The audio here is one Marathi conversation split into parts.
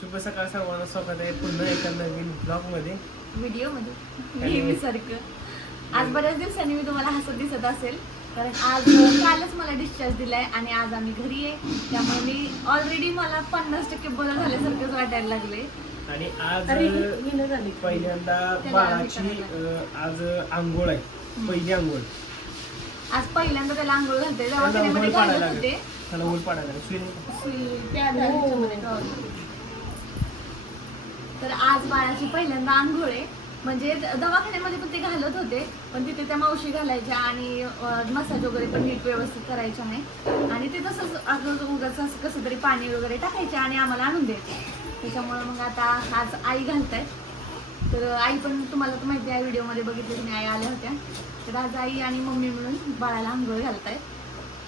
शुभ सकाळ सर्वांना स्वागत आहे पुन्हा एका नवीन ब्लॉगमध्ये व्हिडिओ सारखं आज बऱ्याच दिवसांनी मी तुम्हाला हसत दिसत असेल कारण आज कालच मला डिस्चार्ज दिलाय आणि आज आम्ही घरी आहे त्यामुळे मी ऑलरेडी मला 50% बरं झाल्यासारखंच वाटायला लागले. आणि आज पहिल्यांदा बाळाची आज आंघोळ आहे. पहिली आंघोळ आज पहिल्यांदा त्याला आंघोळ घालते दवाखान्यामध्ये घालत होते त्याला ओळ पाडायला तर आज बाळाची पहिल्यांदा आंघोळ आहे. म्हणजे दवाखान्यामध्ये पण ते घालत होते पण तिथे त्या मावशी घालायच्या आणि मसाज वगैरे पण नीट व्यवस्थित करायच्या नाही आणि ते तसंच अगोदर उगाच असं कसं तरी पाणी वगैरे टाकायचे आणि आम्हाला आणून द्यायचे. त्याच्यामुळे मग आता आज आई घालताय. तर आई पण तुम्हाला तर माहिती आहे व्हिडिओमध्ये बघितलं तुम्ही आई आल्या होत्या. तर आज आई आणि मम्मी मिळून बाळाला आंघोळ घालताय.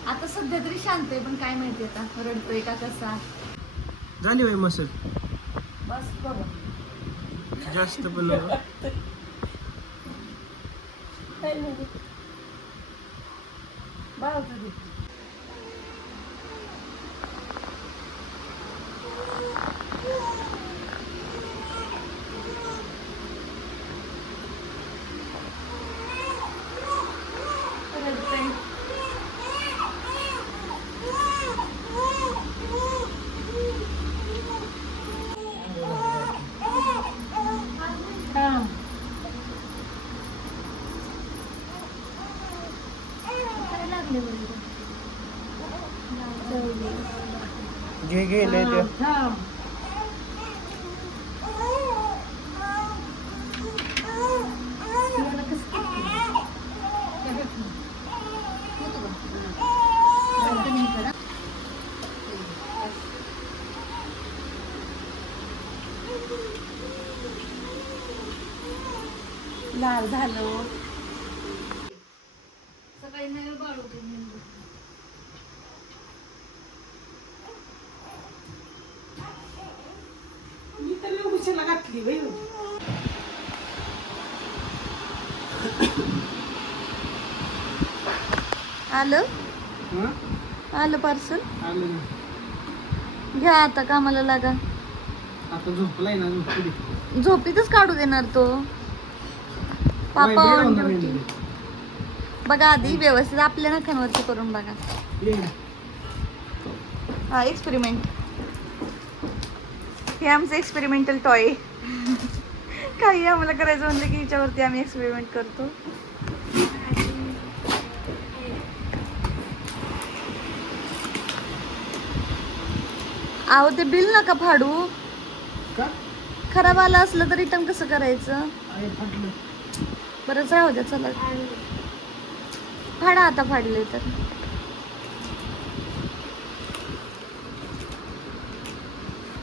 आता सध्या तरी शांत आहे पण काय माहिती आता रडतोय का कसा झाली बाई मसल बस बघ जास्त पण घे घे लय ते लाल झालं सकाळी नवीन बाळू मी तर उशीला घातली बाई आलं पार्सल आलं घ्या आता कामाला लागा. आता झोपलाय ना झोपली झोपीतच काढू देणार तो पापा on duty. बघा आधी व्यवस्थित आपल्या नखांवरती करून बघा. हा एक्सपेरिमेंट हे आमचं एक्सपेरिमेंटल टॉय. काही आम्हाला करायचं म्हणलं की हिच्यावरती आम्ही एक्सपेरिमेंट करतो. अहो ते बिल नका फाडू. का खराब आलं असलं तर रिटर्न कसं करायचं. अरे फाटलं बरंच राहू द्या चला फाडा आता फाडले तर.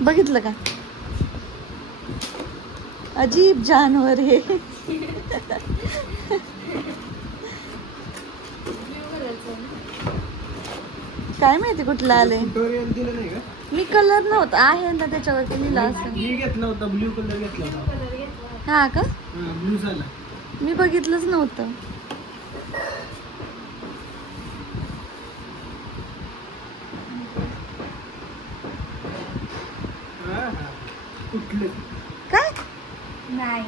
बघितलं का अजीब जानवर हे. काय माहिती कुठलं आले. ट्युटोरियल दिलं नाही का मी कलर नव्हता आहे ना त्याच्यावरती लिहिला असं. मी घेतला होता ब्ल्यू कलर घेतला होता हा का ब्ल्यू झाला मी बघितलंच नव्हतं. कुठलं काय नाही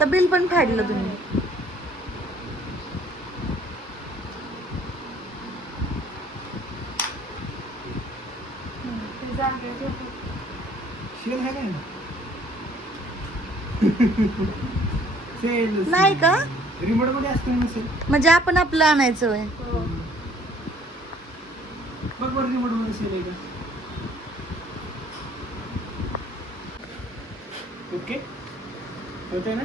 तर बिल पण फाडलं तुम्ही. शेल आहे काय सेल नाही का रिमोट मध्ये असतं नसेल म्हणजे आपण आपलं आणायचं होय. बघ बरं रिमोट मध्ये सेल आहे का. ओके होते ना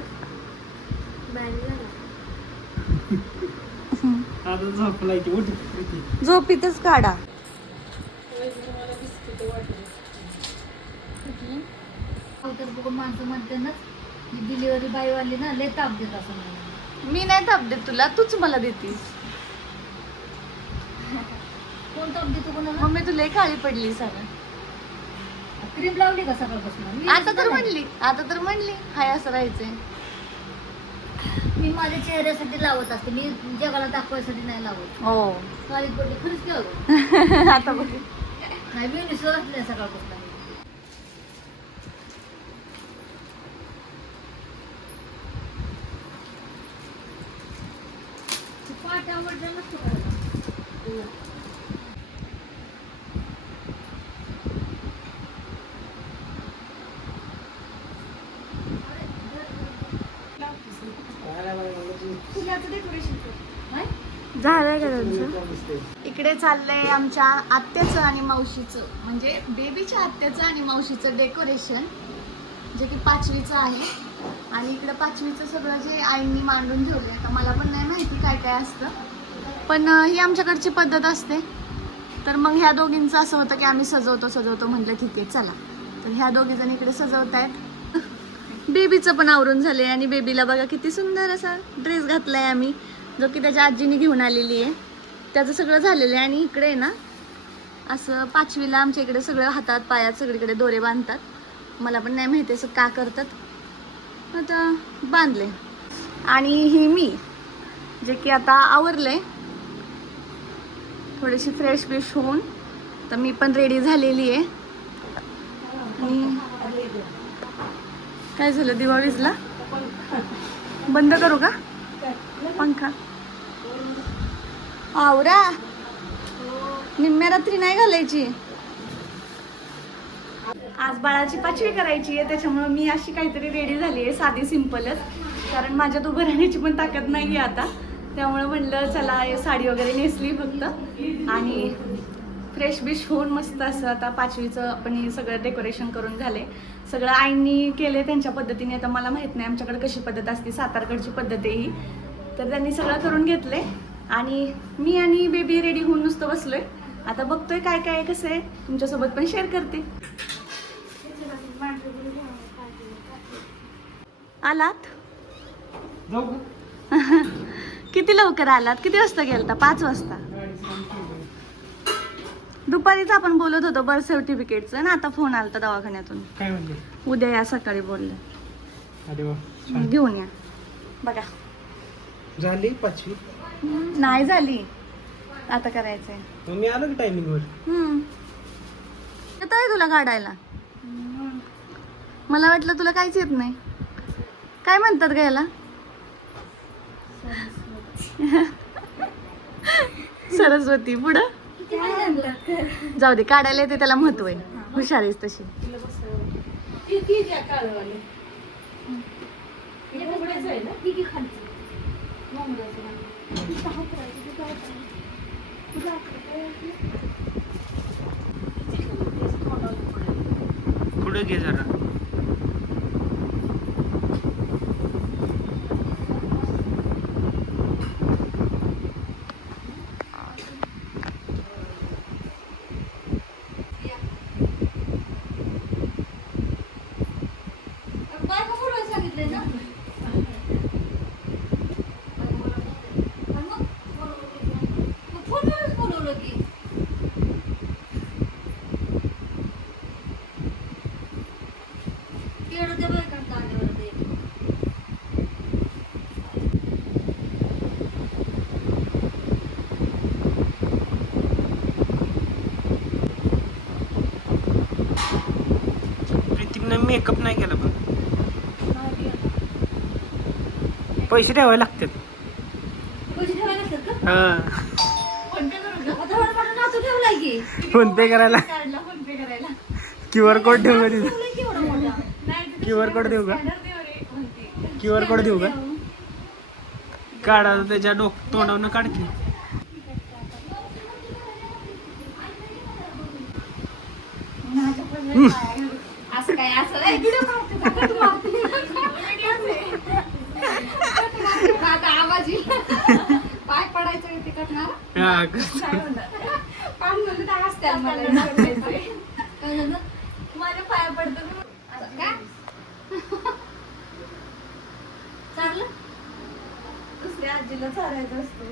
आता झोपलाय की उठ झोपीतच काढा. माणसं म्हणते ना की डिलिव्हरी बाय वाली ना लय ताप देत असं. मी नाही ताप देत तुला तूच मला देतीस. कोण ताप देतो कोणाला. मम्मी तू लय काळी पडली सगळं. क्रीम लावली का सकाळपासून. आता तर म्हणली हाय असं राहायचंय. मी माझ्या चेहऱ्यासाठी लावत असते मी जगाला दाखवायसाठी नाही लावत. हो काळी पडली खरंच की. आता बघ नाही मी निसर्ग सकाळपासून फुलाचं डेकोरेशन कर. झालंय का तुमचं? इकडे चाललंय आमच्या आत्याचं आणि मावशीचं, म्हणजे बेबीच्या आत्याचं आणि मावशीचं डेकोरेशन, जे की 5वीचं आहे. आणि इकडं 5वीचं सगळं जे आईंनी मांडून ठेवले. आता मला पण नाही माहिती काय काय असतं, पण ही आमच्याकडची पद्धत असते. तर मग ह्या दोघींचं असं होतं की आम्ही सजवतो म्हटलं ठीक आहे चला. तर ह्या दोघी जण इकडे सजवत आहेत. बेबीचं पण आवरून झाले आणि बेबीला बघा किती सुंदर असा ड्रेस घातलाय आम्ही, जो की त्याच्या आजीने घेऊन आलेली आहे. त्याचं सगळं झालेलं आहे. आणि इकडे ना असं 5वीला आमच्या इकडे सगळं हातात पायात सगळीकडे दोरे बांधतात. मला पण नाही माहिती असं का करतात, आता बांधले. आणि ही मी जे की आता आवरले, थोडीशी फ्रेश बिश होऊन तर मी पण रेडी झालेली आहे. आणि काय झालं, दिवा विजला? बंद करू का पंखा? आवरा, निम्म्या रात्री नाही घालायची. आज बाळाची 5वी करायची आहे, त्याच्यामुळे मी अशी काहीतरी रेडी झाली आहे, साधी सिंपलच. कारण माझ्यात उभं राहण्याची पण ताकद नाही आहे आता, त्यामुळे म्हणलं चला साडी वगैरे नेसली फक्त. आणि फ्रेश बिश होऊन मस्त असं आता 5वीचं आपण सगळं डेकोरेशन करून झाले. सगळं आईंनी केले त्यांच्या पद्धतीने. आता मला माहीत नाही आमच्याकडे कशी पद्धत असते, सातारकडची पद्धत आहे ही. तर त्यांनी सगळं करून घेतले आणि मी आणि बेबी रेडी होऊन नुसतं बसलोय. आता बघतोय काय काय कसं आहे, तुमच्यासोबत पण शेअर करते. आलात? किती लवकर आलात? किती वाजता गेलता? 5 वाजता. दुपारीच आपण बोलत होतो बर्थ सर्टिफिकेटचं ना, आता फोन आलता दवाखान्यातून. काय म्हणले? उद्या या सकाळी बोलले. अरे वा, घेऊन या. बघा झाली 5वी? नाही झाली, आता करायचंय. मग मी आलो की टायमिंगवर. येत आहे तुला काढायला? मला वाटलं तुला काहीच येत नाही. काय म्हणतात ग याला? सरस्वती. पुढं जाऊ दे, काढायला येते त्याला महत्व आहे. हुशार आहेस तशी. पुढे घे जरा. मेकअप नाही केला पण पैसे ठेवायला लागतात. फोन पे करायला QR कोड ठेवू का तिथं? QR कोड देऊ का? QR कोड देऊ का? काढा त्याच्या तोंडावरून काढते. असं काय असं आवाज पाय पडायचं ते कटणार. माझ्या पाया पडत काय चाललं. दुसऱ्या आजीला चालायचं असतो.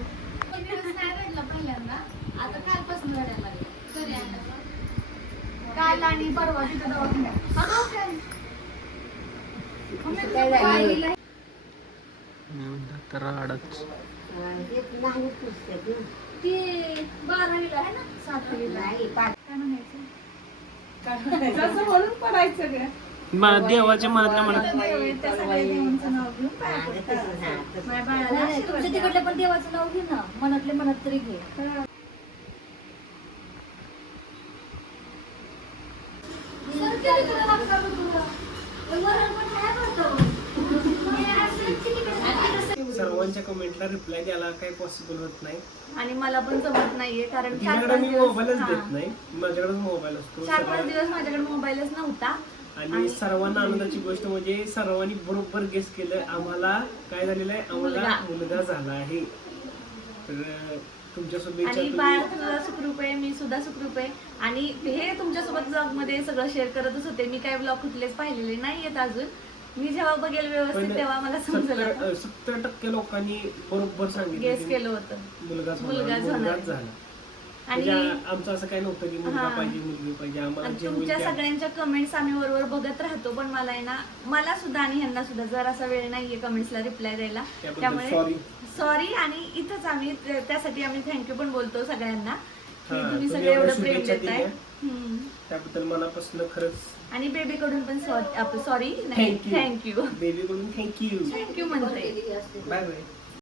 नाही रडला पहिल्यांदा, आता कालपासून रडायला लागला. काल आणि परवा तिथं दवाखान्यात ती 12वीला आहे ना, 7वीला काय म्हणायचं? म्हणून पडायचं ग. देवाच्या मनातल्या मनात त्या सगळ्या देवांचं नाव घेऊन पाया पडतात. माझ्या बाळाला आशीर्वाद तुमच्या द्या. तिकडलं पण देवाचं नाव घे ना, मनातले मनात तरी घे. सर्वांच्या कमेंटला रिप्लाय द्यायला काही पॉसिबल होत नाही. आणि मला पण जमत नाहीये कारण तिच्याकडे मी मोबाईलच हा. देत नाही, माझ्याकडेच मोबाईल असतो 4-5 दिवस माझ्याकडे मोबाईलच नव्हता. आणि सर्वांना आनंदाची गोष्ट म्हणजे सर्वांनी बरोबर गेस केलं, आम्हाला काय झालेलं आहे, आम्हाला मुलगा झाला आहे. तर तुमच्या शुभेच्छा. आणि बाळ सुद्धा सुखरूप आहे, मी सुद्धा सुखरूप आहे. आणि हे तुमच्यासोबत ब्लॉग मध्ये सगळं शेअर करतच होते. मी काय ब्लॉग कुठलेच पाहिलेले नाहीयेत अजून. मी जेव्हा बघेल व्यवस्थित तेव्हा मला समजेल. 70% लोकांनी बरोबर सांगितलं गेस की केलं होतं मुलगाच मुलगाच होणार. मुलगाच झाला. आणि म्हणजे आमचं असं काही नव्हतं की मुलगा पाहिजे मुलगी पाहिजे, आम्हाला आणि जे होईल तुमच्या ते सगळ्यांच्या कमेंट्स आम्ही बरोबर बघत राहतो. पण मला आहे ना, मला सुद्धा आणि ह्यांना सुद्धा जर असा वेळ नाहीये कमेंट्सला रिप्लाय द्यायला. त्याबद्दल त्यामुळे सॉरी. आणि इथंच आम्ही त्यासाठी आम्ही थँक्यू पण बोलतो सगळ्यांना की हा, तुम्ही तुम्ही सगळे एवढं प्रेम शुभेच्छा देताय. दिल्या. त्याबद्दल मनापासून खरंच आणि बेबी कडून पण सॉरी नाही थँक्यू. थँक्यू बेबी कडून थँक्यू. थँक्यू म्हणते. Bye bye.